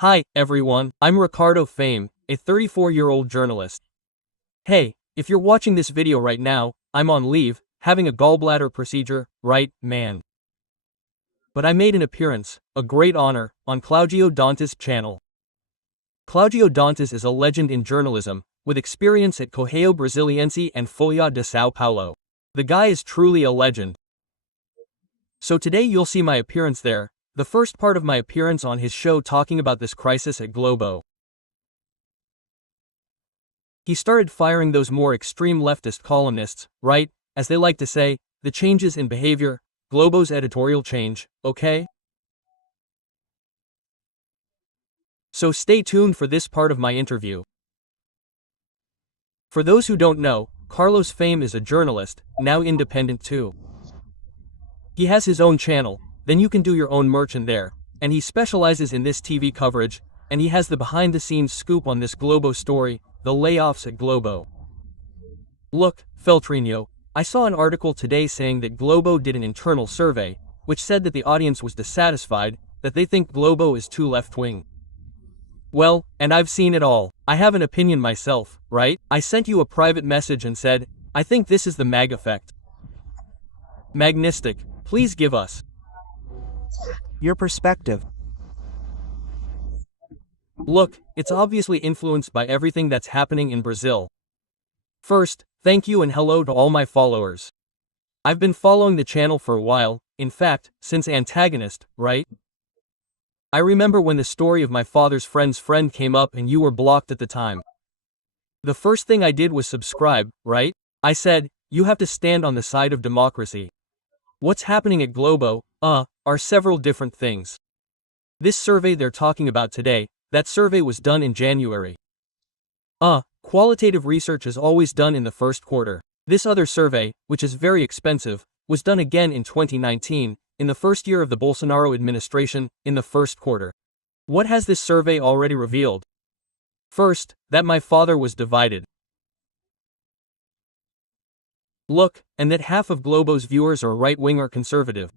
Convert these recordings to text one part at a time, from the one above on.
Hi, everyone, I'm Ricardo Fame, a 34-year-old journalist. Hey, if you're watching this video right now, I'm on leave, having a gallbladder procedure, right, man? But I made an appearance, a great honor, on Claudio Dantas' channel. Claudio Dantas is a legend in journalism, with experience at Correio Brasiliense and Folha de São Paulo. The guy is truly a legend. So today you'll see my appearance there, the first part of my appearance on his show talking about this crisis at Globo. He started firing those more extreme leftist columnists, right, as they like to say, the changes in behavior, Globo's editorial change, okay? So stay tuned for this part of my interview. For those who don't know, Carlos Fame is a journalist, now independent too. He has his own channel, then you can do your own merchant there, and he specializes in this TV coverage, and he has the behind-the-scenes scoop on this Globo story, the layoffs at Globo. Look, Feltrinho, I saw an article today saying that Globo did an internal survey, which said that the audience was dissatisfied, that they think Globo is too left-wing. Well, and I've seen it all. I have an opinion myself, right? I sent you a private message and said, I think this is the mag effect. Magnistic, please give us your perspective. Look, it's obviously influenced by everything that's happening in Brazil. First, thank you and hello to all my followers. I've been following the channel for a while, in fact, since Antagonist, right? I remember when the story of my father's friend's friend came up and you were blocked at the time. The first thing I did was subscribe, right? I said, you have to stand on the side of democracy. What's happening at Globo, are several different things. This survey they're talking about today, that survey was done in January. Qualitative research is always done in the first quarter. This other survey, which is very expensive, was done again in 2019, in the first year of the Bolsonaro administration, in the first quarter. What has this survey already revealed? First, that my father was divided. Look, and that half of Globo's viewers are right-wing or conservative.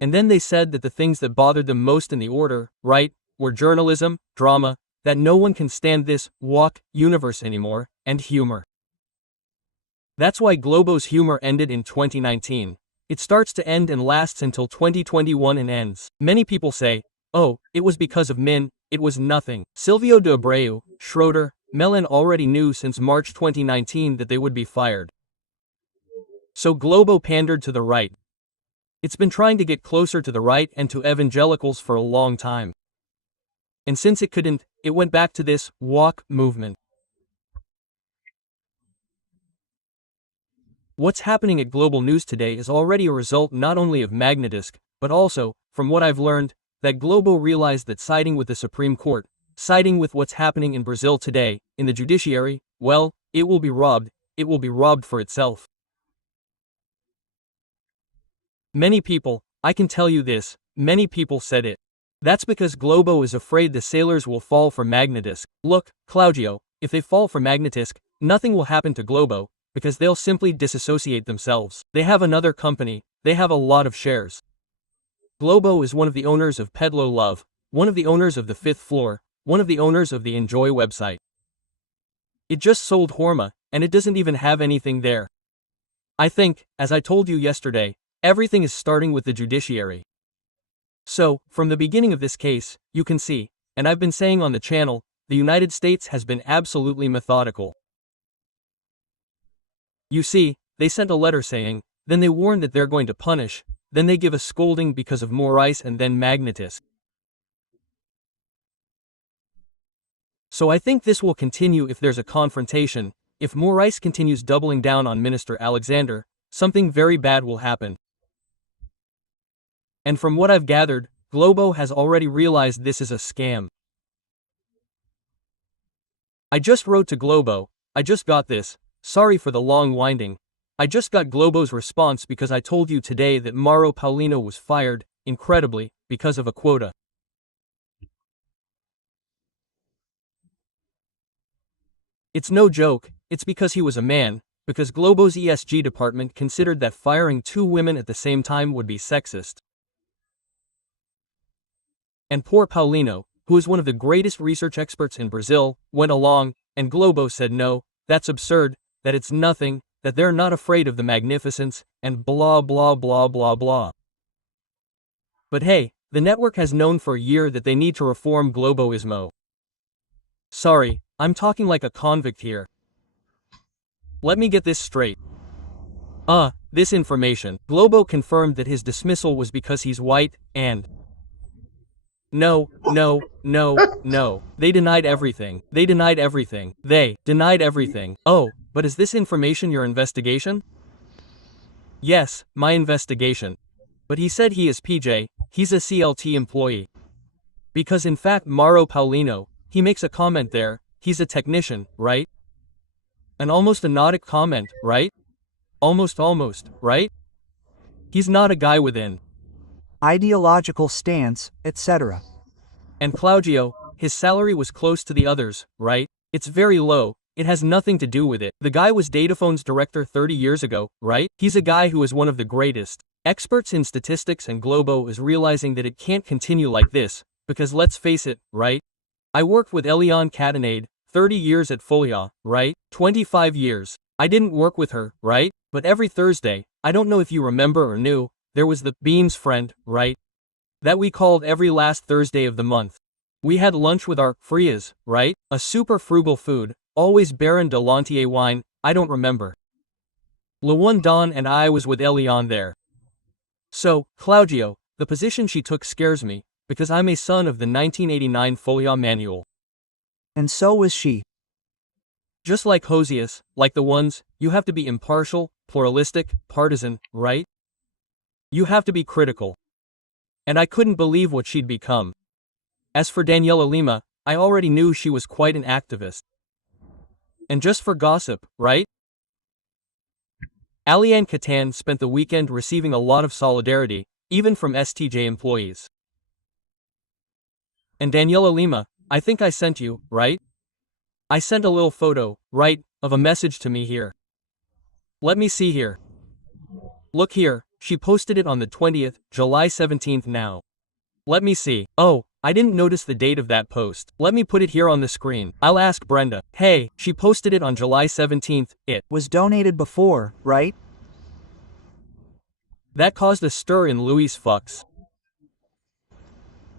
And then they said that the things that bothered them most in the order, right, were journalism, drama, that no one can stand this woke universe anymore, and humor. That's why Globo's humor ended in 2019. It starts to end and lasts until 2021 and ends. Many people say, oh, it was because of Min, it was nothing. Silvio de Abreu, Schroeder, Mellon already knew since March 2019 that they would be fired. So Globo pandered to the right. It's been trying to get closer to the right and to evangelicals for a long time. And since it couldn't, it went back to this woke movement. What's happening at Global News today is already a result not only of Magnadisc, but also, from what I've learned, that Globo realized that siding with the Supreme Court, siding with what's happening in Brazil today, in the judiciary, well, it will be robbed for itself. Many people, I can tell you this, many people said it. That's because Globo is afraid the sailors will fall for Magnadisc. Look, Claudio, if they fall for Magnadisc, nothing will happen to Globo, because they'll simply disassociate themselves. They have another company, they have a lot of shares. Globo is one of the owners of Pedlo Love, one of the owners of the Fifth Floor, one of the owners of the Enjoy website. It just sold Horma, and it doesn't even have anything there. I think, as I told you yesterday, everything is starting with the judiciary. So, from the beginning of this case, you can see, and I've been saying on the channel, the United States has been absolutely methodical. You see, they sent a letter saying, then they warn that they're going to punish, then they give a scolding because of Moraes and then Magnadisc. So I think this will continue if there's a confrontation. If Moraes continues doubling down on Minister Alexander, something very bad will happen. And from what I've gathered, Globo has already realized this is a scam. I just wrote to Globo, I just got this, sorry for the long winding. I just got Globo's response because I told you today that Mauro Paulino was fired, incredibly, because of a quota. It's no joke, it's because he was a man, because Globo's ESG department considered that firing two women at the same time would be sexist. And poor Paulino, who is one of the greatest research experts in Brazil, went along, and Globo said no, that's absurd, that it's nothing, that they're not afraid of the magnificence, and blah blah blah blah blah. But hey, the network has known for a year that they need to reform Globoismo. Sorry, I'm talking like a convict here. Let me get this straight. This information. Globo confirmed that his dismissal was because he's white, and... No. They denied everything. They denied everything. Oh, but is this information your investigation? Yes, my investigation. But he said he is PJ, he's a CLT employee. Because in fact Mauro Paulino, he makes a comment there, he's a technician, right? An almost anodic comment, right? Almost, right? He's not a guy within ideological stance, etc. And Claudio, his salary was close to the others, right? It's very low, it has nothing to do with it. The guy was Dataphone's director 30 years ago, right? He's a guy who is one of the greatest experts in statistics, and Globo is realizing that it can't continue like this, because let's face it, right? I worked with Eliane Catanade, 30 years at Folia, right? 25 years. I didn't work with her, right? But every Thursday, I don't know if you remember or knew, there was the Beans friend, right? That we called every last Thursday of the month. We had lunch with our frias, right? A super frugal food, always Baron de Lantier wine, I don't remember. Lawan Don and I was with Eliane there. So, Claudio, the position she took scares me, because I'm a son of the 1989 Folia manual. And so was she. Just like Hosius, like the ones, you have to be impartial, pluralistic, partisan, right? You have to be critical. And I couldn't believe what she'd become. As for Daniela Lima, I already knew she was quite an activist. And just for gossip, right? Eliane Catan spent the weekend receiving a lot of solidarity, even from STJ employees. And Daniela Lima, I think I sent you, right? I sent a little photo, right, of a message to me here. Let me see here. Look here, she posted it on the 20th, July 17th now. Let me see. Oh, I didn't notice the date of that post. Let me put it here on the screen. I'll ask Brenda. Hey, she posted it on July 17th, it was donated before, right? That caused a stir in Louis Fuchs.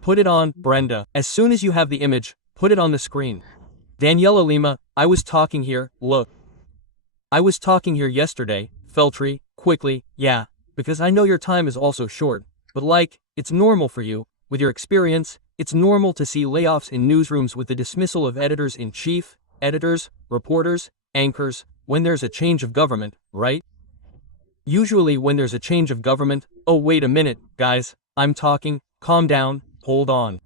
Put it on, Brenda. As soon as you have the image, put it on the screen. Daniela Lima, I was talking here, look. I was talking here yesterday, Feltry, quickly, yeah, because I know your time is also short, but like, it's normal for you, with your experience, it's normal to see layoffs in newsrooms with the dismissal of editors-in-chief, editors, reporters, anchors, when there's a change of government, right? Usually when there's a change of government, oh wait a minute, guys, I'm talking, calm down, hold on.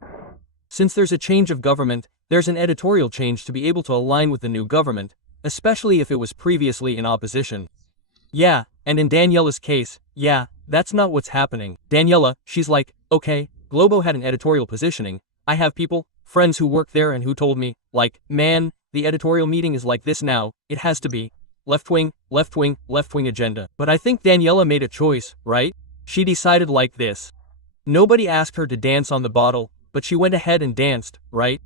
Since there's a change of government, there's an editorial change to be able to align with the new government, especially if it was previously in opposition. Yeah, and in Daniela's case, yeah, that's not what's happening. Daniela, she's like, okay, Globo had an editorial positioning, I have people, friends who work there and who told me, like, man, the editorial meeting is like this now, it has to be. Left-wing agenda. But I think Daniela made a choice, right? She decided like this. Nobody asked her to dance on the bottle, but she went ahead and danced, right?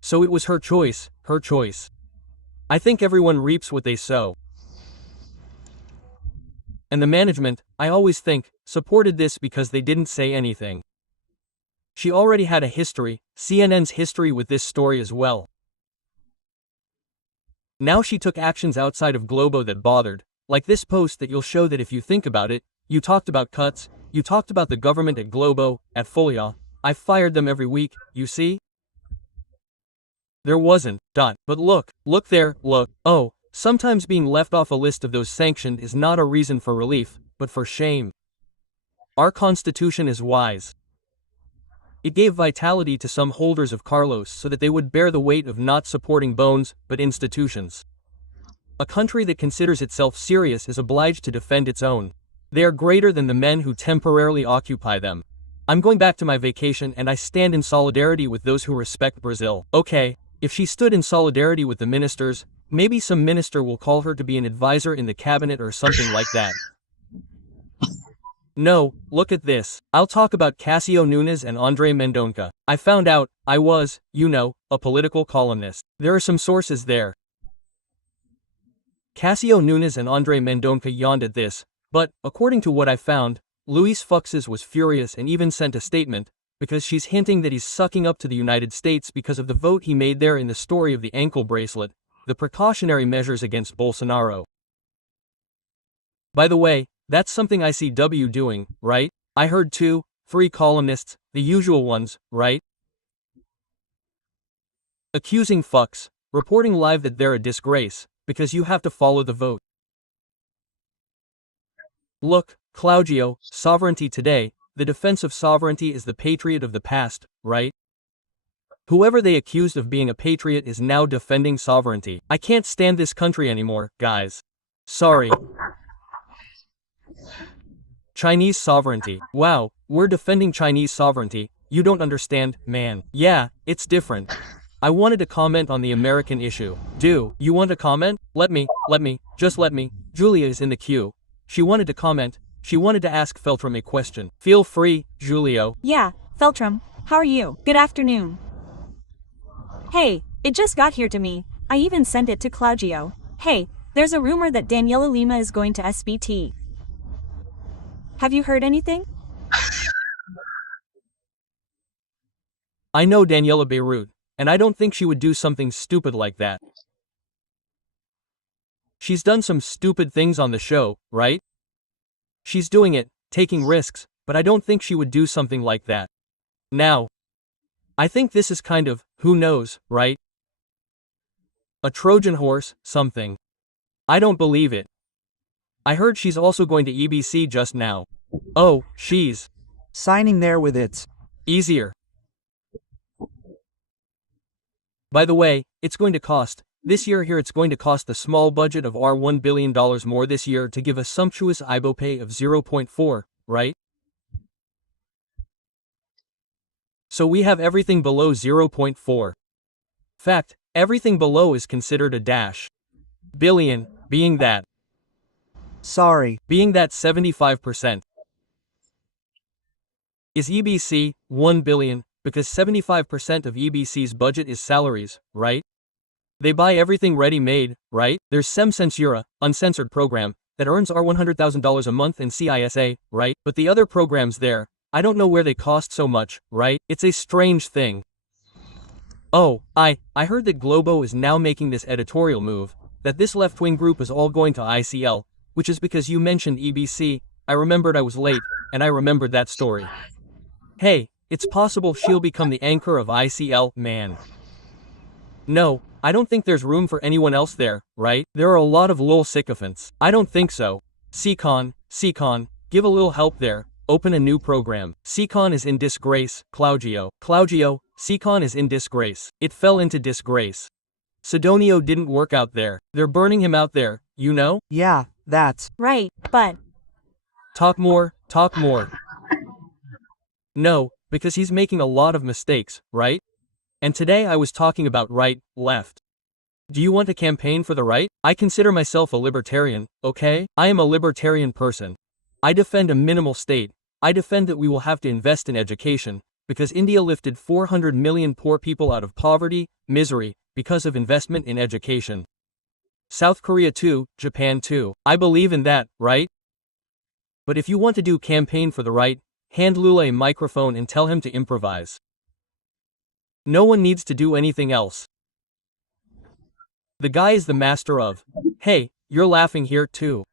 So it was her choice, her choice. I think everyone reaps what they sow. And the management, I always think, supported this because they didn't say anything. She already had a history, CNN's history with this story as well. Now she took actions outside of Globo that bothered, like this post that you'll show that if you think about it, you talked about cuts, you talked about the government at Globo, at Folia, I fired them every week, you see? There wasn't, but look there, look, oh, sometimes being left off a list of those sanctioned is not a reason for relief, but for shame. Our Constitution is wise. It gave vitality to some holders of Carlos so that they would bear the weight of not supporting bones, but institutions. A country that considers itself serious is obliged to defend its own. They are greater than the men who temporarily occupy them. I'm going back to my vacation and I stand in solidarity with those who respect Brazil. Okay, if she stood in solidarity with the ministers, maybe some minister will call her to be an advisor in the cabinet or something like that. No, look at this. I'll talk about Casio Nunes and Andre Mendonca. I found out I was, a political columnist. There are some sources there. Casio Nunes and Andre Mendonca yawned at this, but, according to what I found, Luis Fuxes was furious and even sent a statement, because she's hinting that he's sucking up to the United States because of the vote he made there in the story of the ankle bracelet, the precautionary measures against Bolsonaro. By the way, that's something ICW doing, right? I heard 2, 3 columnists, the usual ones, right? Accusing Fux, reporting live that they're a disgrace, because you have to follow the vote. Look, Claudio, sovereignty today, the defense of sovereignty is the patriot of the past, right? Whoever they accused of being a patriot is now defending sovereignty. I can't stand this country anymore, guys. Sorry. Chinese sovereignty. Wow, we're defending Chinese sovereignty. You don't understand, man. Yeah, it's different. I wanted to comment on the American issue. Do you want to comment? Let me, just let me. Julia is in the queue. She wanted to comment. She wanted to ask Feltram a question. Feel free, Julio. Yeah, Feltram, how are you? Good afternoon. Hey, it just got here to me. I even sent it to Claudio. Hey, there's a rumor that Daniela Lima is going to SBT. Have you heard anything? I know Daniela Beirut, and I don't think she would do something stupid like that. She's done some stupid things on the show, right? She's doing it, taking risks, but I don't think she would do something like that. Now, I think this is kind of, who knows, right? A Trojan horse, something. I don't believe it. I heard she's also going to EBC just now. Oh, she's signing there with its easier. By the way, it's going to cost, this year here it's going to cost the small budget of our $1 billion more this year to give a sumptuous IBO pay of 0.4, right? So we have everything below 0.4. Fact, everything below is considered a dash. Billion, being that. Sorry. Being that 75%. Is EBC, 1 billion, because 75% of EBC's budget is salaries, right? They buy everything ready-made, right? There's Sem Censura, uncensored program, that earns our $100,000 a month in CISA, right? But the other programs there, I don't know where they cost so much, right? It's a strange thing. Oh, I heard that Globo is now making this editorial move, that this left-wing group is all going to ICL, which is because you mentioned EBC, I remembered I was late, and I remembered that story. Hey, it's possible she'll become the anchor of ICL, man. No, I don't think there's room for anyone else there, right? There are a lot of lol sycophants. I don't think so. CCon, give a little help there. Open a new program. CCon is in disgrace, Claudio, CCon is in disgrace. It fell into disgrace. Sidonio didn't work out there. They're burning him out there, you know? Yeah, that's right, but Talk more. No, because he's making a lot of mistakes, right? And today I was talking about right, left. Do you want to campaign for the right? I consider myself a libertarian, okay? I am a libertarian person. I defend a minimal state. I defend that we will have to invest in education, because India lifted 400 million poor people out of poverty, misery, because of investment in education. South Korea too, Japan too. I believe in that, right? But if you want to do campaign for the right, hand Lula a microphone and tell him to improvise. No one needs to do anything else. The guy is the master of. Hey, you're laughing here too.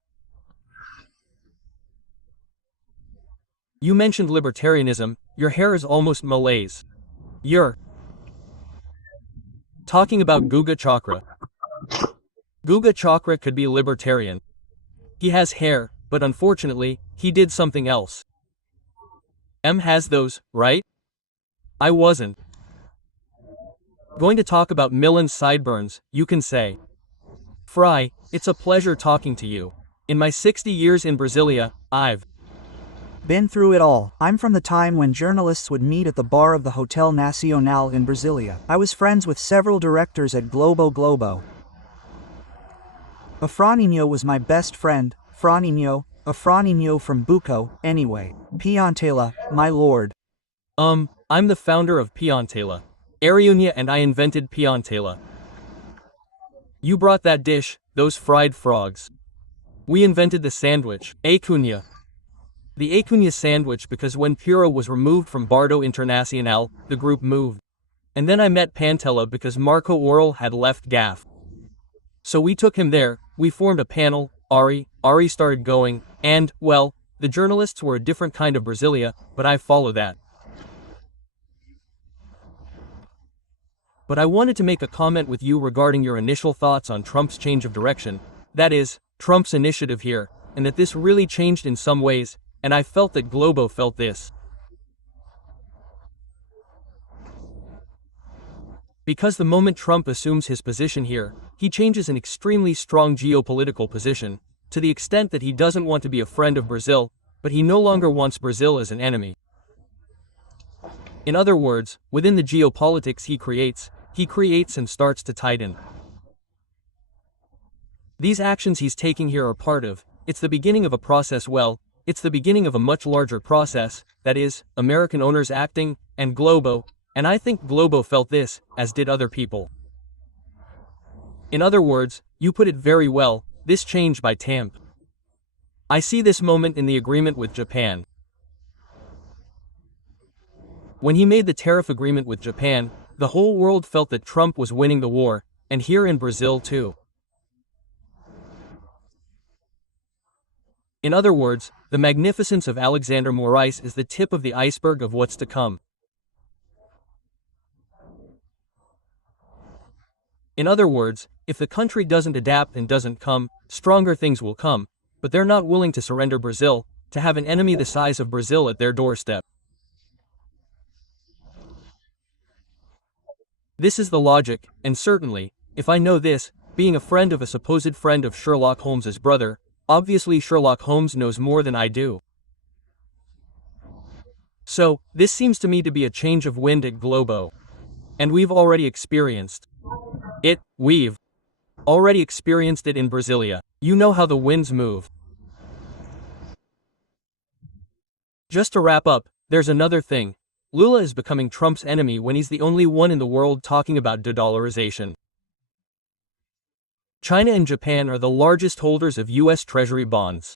You mentioned libertarianism, your hair is almost malaise. You're talking about Guga Chakra. Guga Chakra could be libertarian. He has hair, but unfortunately, he did something else. M has those, right? I wasn't going to talk about Milan's sideburns, you can say. Fry, it's a pleasure talking to you. In my 60 years in Brasilia, I've been through it all. I'm from the time when journalists would meet at the bar of the Hotel Nacional in Brasilia. I was friends with several directors at Globo. Franinho was my best friend. Franinho, Afranino from Buco, anyway. Piantela, my lord. I'm the founder of Piantela. Ariunia and I invented Piantela. You brought that dish, those fried frogs. We invented the sandwich, Acuna. The Acuna sandwich because when Puro was removed from Bardo Internacional, the group moved. And then I met Pantella because Marco Oral had left GAF. So we took him there, we formed a panel, Ari started going, and, well, the journalists were a different kind of Brasilia, but I follow that. But I wanted to make a comment with you regarding your initial thoughts on Trump's change of direction, that is, Trump's initiative here, and that this really changed in some ways, and I felt that Globo felt this. Because the moment Trump assumes his position here, he changes an extremely strong geopolitical position, to the extent that he doesn't want to be a friend of Brazil, but he no longer wants Brazil as an enemy. In other words, within the geopolitics he creates and starts to tighten. These actions he's taking here are part of, it's the beginning of a process it's the beginning of a much larger process, that is, American owners acting, and Globo, and I think Globo felt this, as did other people. In other words, you put it very well, this change by Trump. I see this moment in the agreement with Japan. When he made the tariff agreement with Japan, the whole world felt that Trump was winning the war, and here in Brazil too. In other words, the magnificence of Alexander Moraes is the tip of the iceberg of what's to come. In other words, if the country doesn't adapt and doesn't come, stronger things will come, but they're not willing to surrender Brazil, to have an enemy the size of Brazil at their doorstep. This is the logic, and certainly, if I know this, being a friend of a supposed friend of Sherlock Holmes's brother, obviously Sherlock Holmes knows more than I do. So, this seems to me to be a change of wind at Globo. And we've already experienced it, we've already experienced it in Brasilia. You know how the winds move. Just to wrap up, there's another thing. Lula is becoming Trump's enemy when he's the only one in the world talking about de-dollarization. China and Japan are the largest holders of U.S. Treasury bonds.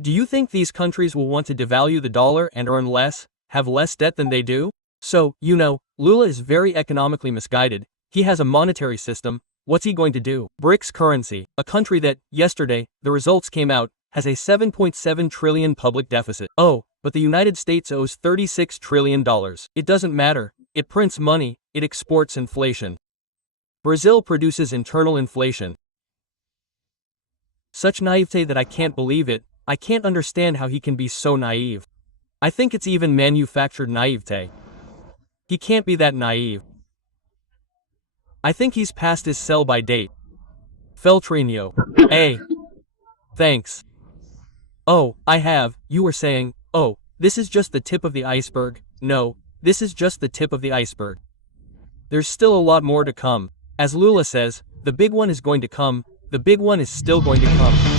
Do you think these countries will want to devalue the dollar and earn less, have less debt than they do? So, you know, Lula is very economically misguided. He has a monetary system. What's he going to do? BRICS currency, a country that, yesterday, the results came out, has a $7.7 trillion public deficit. Oh, but the United States owes $36 trillion. It doesn't matter. It prints money, it exports inflation. Brazil produces internal inflation. Such naivete that I can't believe it. I can't understand how he can be so naive. I think it's even manufactured naivete. He can't be that naive. I think he's past his sell-by date. Feltrinho. Hey. Thanks. Oh, I have, you were saying, oh, this is just the tip of the iceberg. No, this is just the tip of the iceberg. There's still a lot more to come. As Lula says, the big one is going to come, the big one is still going to come.